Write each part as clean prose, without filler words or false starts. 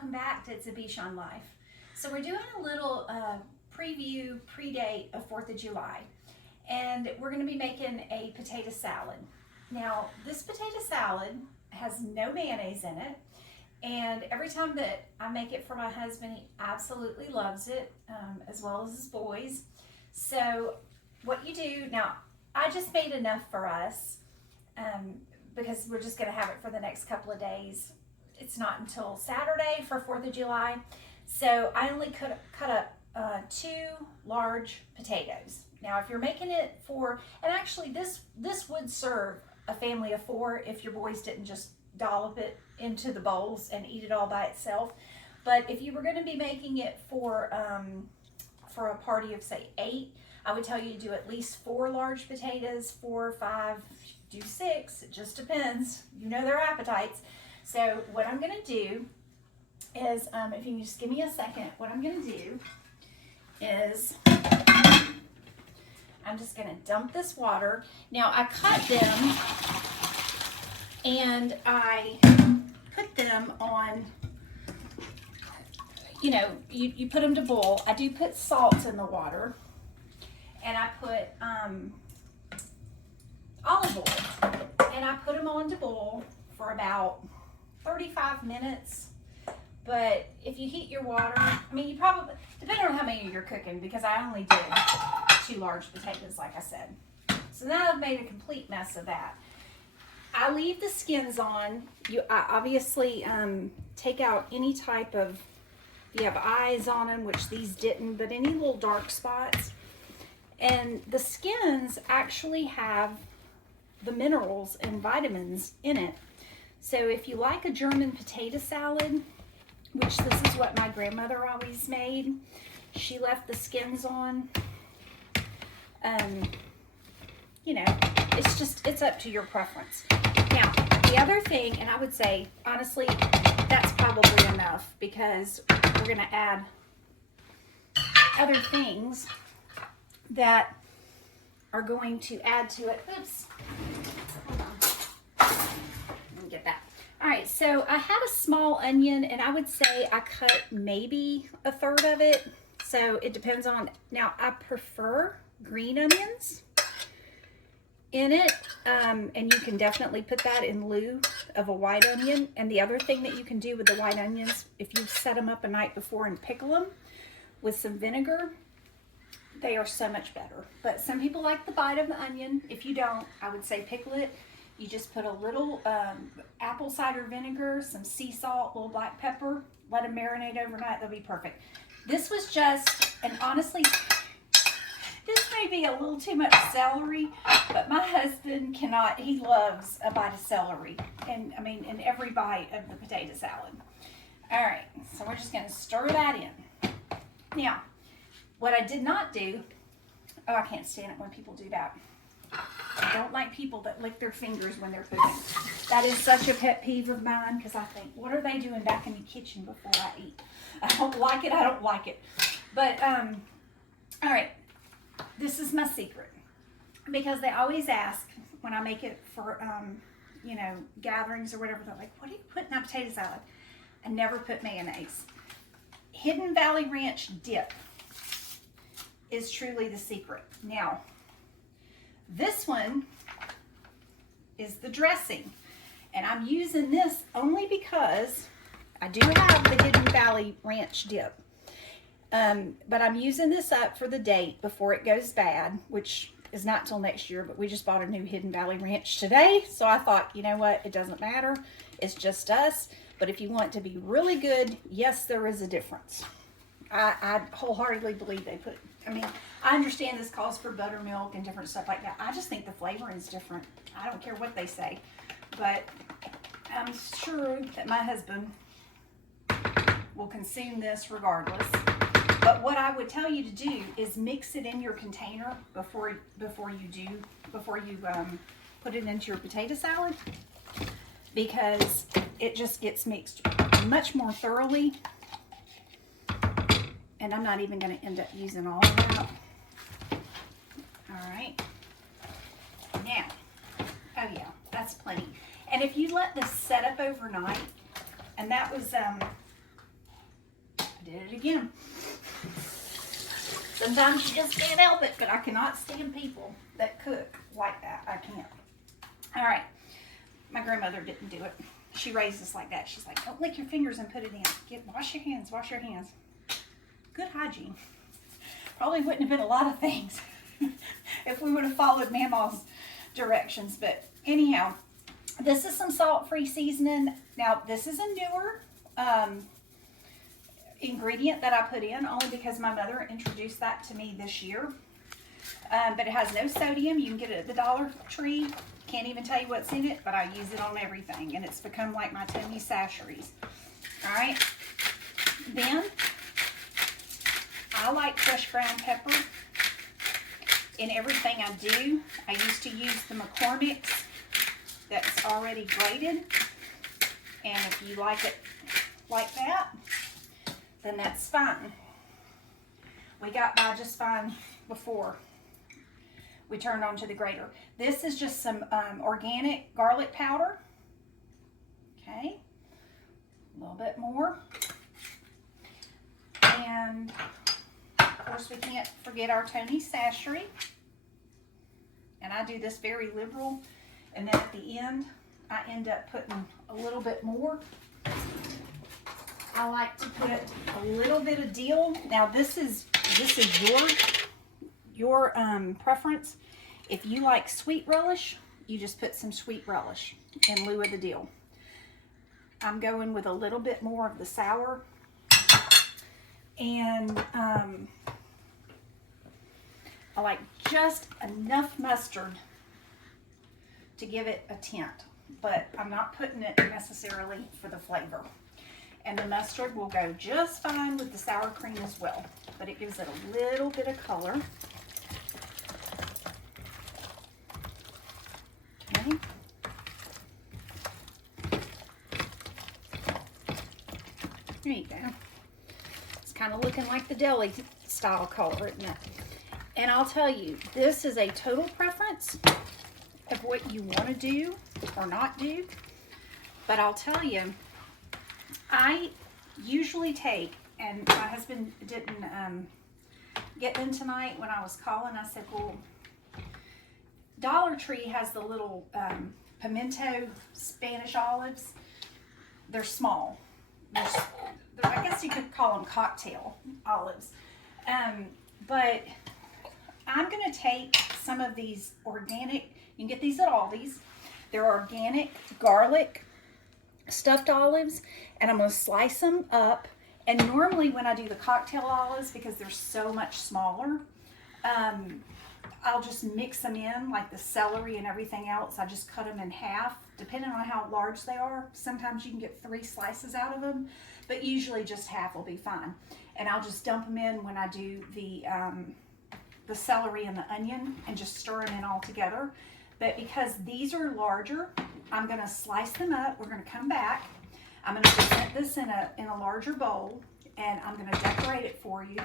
welcome back to It's a Beach on Life. So we're doing a little preview, pre-date of 4th of July, and we're going to be making a potato salad. Now, this potato salad has no mayonnaise in it, and every time that I make it for my husband, he absolutely loves it, as well as his boys. So what you do, now I just made enough for us, because we're just going to have it for the next couple of days. It's not until Saturday for 4th of July. So I only cut up 2 large potatoes. Now, if you're making it for, and actually this would serve a family of 4 if your boys didn't just dollop it into the bowls and eat it all by itself. But if you were going to be making it for a party of, say, 8, I would tell you to do at least 4 large potatoes, 4 or 5, do 6, it just depends. You know their appetites. So what I'm going to do is, if you can just give me a second, what I'm going to do is I'm just going to dump this water. Now I cut them and I put them on, you know, you put them to boil. I do put salt in the water, and I put olive oil, and I put them on to boil for about 35 minutes. But if you heat your water, I mean, you probably, depending on how many you're cooking, because I only did 2 large potatoes, like I said. So now I've made a complete mess of that. I leave the skins on. I obviously take out any type of, if you have eyes on them, which these didn't, but any little dark spots. And the skins actually have the minerals and vitamins in it. So if you like a German potato salad, which this is what my grandmother always made, she left the skins on. You know, it's up to your preference. Now, the other thing, and I would say, honestly, that's probably enough, because we're going to add other things that are going to add to it. Oops. Hold on. Let me get that. All right, so I had a small onion, and I would say I cut maybe 1/3 of it. So it depends on, now I prefer green onions in it, and you can definitely put that in lieu of a white onion. And the other thing that you can do with the white onions, if you set them up a night before and pickle them with some vinegar, they are so much better. But some people like the bite of the onion. If you don't, I would say pickle it. You just put a little apple cider vinegar, some sea salt, a little black pepper, let them marinate overnight. They'll be perfect. This was just, and honestly, this may be a little too much celery, but my husband cannot, he loves a bite of celery. And I mean, in every bite of the potato salad. All right, so we're just gonna stir that in. Now, what I did not do, oh, I can't stand it when people do that. I don't like people that lick their fingers when they're cooking. That is such a pet peeve of mine, because I think, what are they doing back in the kitchen before I eat? I don't like it, I don't like it. But, all right, this is my secret. Because they always ask when I make it for, you know, gatherings or whatever, they're like, what do you put in that potato salad? I never put mayonnaise. Hidden Valley Ranch dip is truly the secret. Now, this one is the dressing, and I'm using this only because I do have the Hidden Valley Ranch dip, but I'm using this up for the date before it goes bad, which is not till next year. But we just bought a new Hidden Valley Ranch today, so I thought, you know what, it doesn't matter, it's just us. But if you want it to be really good, yes, there is a difference. I wholeheartedly believe they put, I mean, I understand this calls for buttermilk and different stuff like that. I just think the flavoring is different. I don't care what they say. But I'm sure that my husband will consume this regardless. But what I would tell you to do is mix it in your container before you put it into your potato salad, because it just gets mixed much more thoroughly. And I'm not even going to end up using all of that. All right. Now, oh yeah, that's plenty. And if you let this set up overnight, and that was did it again. Sometimes you just can't help it, but I cannot stand people that cook like that. I can't. All right. My grandmother didn't do it. She raised us like that. She's like, don't lick your fingers and put it in. Wash your hands, wash your hands. Good hygiene. Probably wouldn't have been a lot of things if we would have followed Mama's directions. But anyhow, this is some salt-free seasoning. Now, this is a newer ingredient that I put in only because my mother introduced that to me this year. But it has no sodium. You can get it at the Dollar Tree. Can't even tell you what's in it, but I use it on everything, and it's become like my Tony Sacheries. All right. Then I like fresh ground pepper in everything I do. I used to use the McCormick's that's already grated, and if you like it like that, then that's fine. We got by just fine before we turned on to the grater. This is just some organic garlic powder. Okay, a little bit more. And of course we can't forget our Tony Sachery. And I do this very liberal. And then at the end, I end up putting a little bit more. I like to put a little bit of dill. Now this is your preference. If you like sweet relish, you just put some sweet relish in lieu of the dill. I'm going with a little bit more of the sour. And I like just enough mustard to give it a tint, but I'm not putting it necessarily for the flavor. And the mustard will go just fine with the sour cream as well, but it gives it a little bit of color. Okay. There you go. It's kind of looking like the deli style color, isn't it? And I'll tell you, this is a total preference of what you want to do or not do. But I'll tell you, I usually take, and my husband didn't get in tonight when I was calling. I said, well, Dollar Tree has the little pimento Spanish olives. They're small. I guess you could call them cocktail olives. But I'm going to take some of these organic, you can get these at Aldi's. They're organic garlic stuffed olives, and I'm going to slice them up. And normally when I do the cocktail olives, because they're so much smaller, I'll just mix them in like the celery and everything else. I just cut them in half, depending on how large they are. Sometimes you can get 3 slices out of them, but usually just half will be fine. And I'll just dump them in when I do the celery and the onion and just stir them in all together. But because these are larger, I'm going to slice them up. We're going to come back. I'm going to present this in a larger bowl, and I'm going to decorate it for you.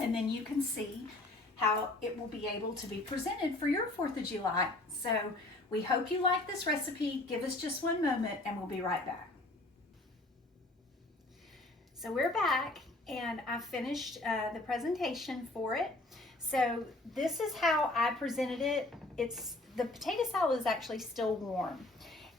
And then you can see how it will be able to be presented for your 4th of July. So we hope you like this recipe. Give us just one moment and we'll be right back. So we're back, and I finished the presentation for it. So this is how I presented it. The potato salad is actually still warm.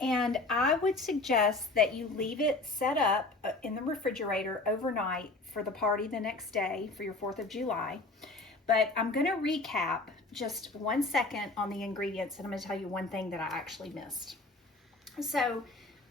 And I would suggest that you leave it set up in the refrigerator overnight for the party the next day for your 4th of July. But I'm going to recap just 1 second on the ingredients, and I'm going to tell you one thing that I actually missed. So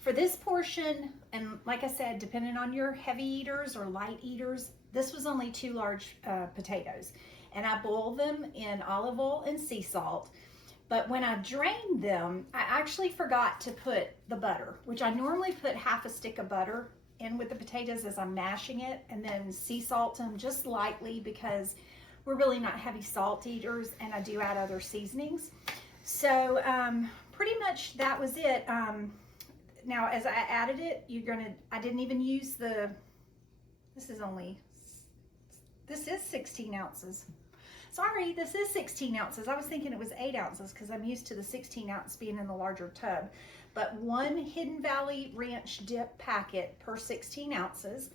for this portion, and like I said, depending on your heavy eaters or light eaters, this was only 2 large potatoes. And I boiled them in olive oil and sea salt. But when I drained them, I actually forgot to put the butter, which I normally put half a stick of butter in with the potatoes as I'm mashing it, and then sea salt them just lightly because we're really not heavy salt eaters, and I do add other seasonings. So pretty much that was it. Now as I added it, I didn't even use this is 16 ounces. Sorry, this is 16 ounces. I was thinking it was 8 ounces because I'm used to the 16 ounce being in the larger tub. But 1 Hidden Valley Ranch dip packet per 16 ounces.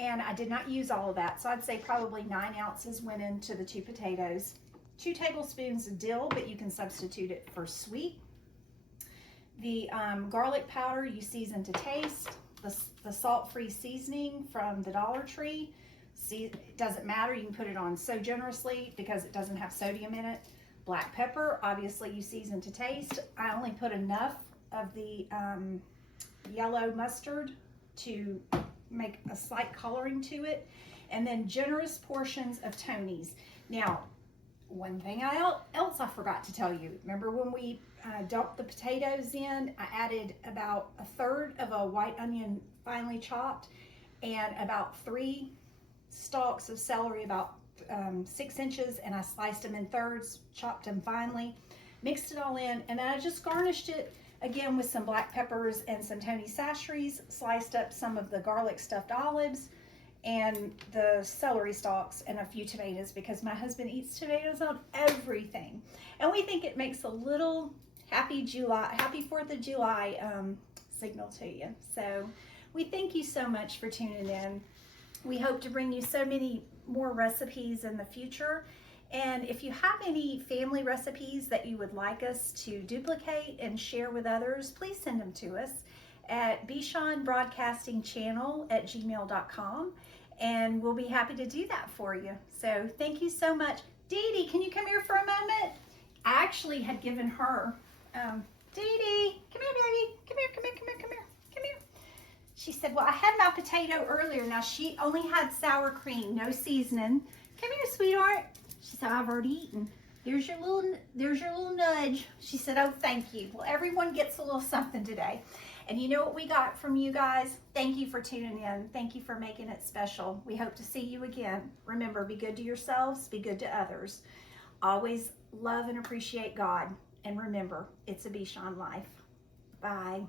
And I did not use all of that. So I'd say probably 9 ounces went into the 2 potatoes. 2 tablespoons of dill, but you can substitute it for sweet. The garlic powder you season to taste. The salt-free seasoning from the Dollar Tree. See, it doesn't matter. You can put it on so generously because it doesn't have sodium in it. Black pepper, obviously you season to taste. I only put enough of the yellow mustard to make a slight coloring to it. And then generous portions of Tony's. Now, one thing else I forgot to tell you. Remember when we dumped the potatoes in, I added about 1/3 of a white onion finely chopped and about 3 stalks of celery about 6 inches, and I sliced them in thirds, chopped them finely, mixed it all in, and then I just garnished it again with some black peppers and some Tony Chachere's, sliced up some of the garlic stuffed olives and the celery stalks and a few tomatoes because my husband eats tomatoes on everything. And we think it makes a little happy 4th of July signal to you. So we thank you so much for tuning in. We hope to bring you so many more recipes in the future. And if you have any family recipes that you would like us to duplicate and share with others, please send them to us at bishonbroadcastingchannel@gmail.com, and we'll be happy to do that for you. So thank you so much. Dee Dee, can you come here for a moment? I actually had given her, Dee Dee, come here, baby. Come here, come here, come here, come here, come here. She said, well, I had my potato earlier. Now, she only had sour cream, no seasoning. Come here, sweetheart. She said, I've already eaten. There's your little nudge. She said, oh, thank you. Well, everyone gets a little something today. And you know what we got from you guys? Thank you for tuning in. Thank you for making it special. We hope to see you again. Remember, be good to yourselves, be good to others. Always love and appreciate God. And remember, it's a Bichon life. Bye.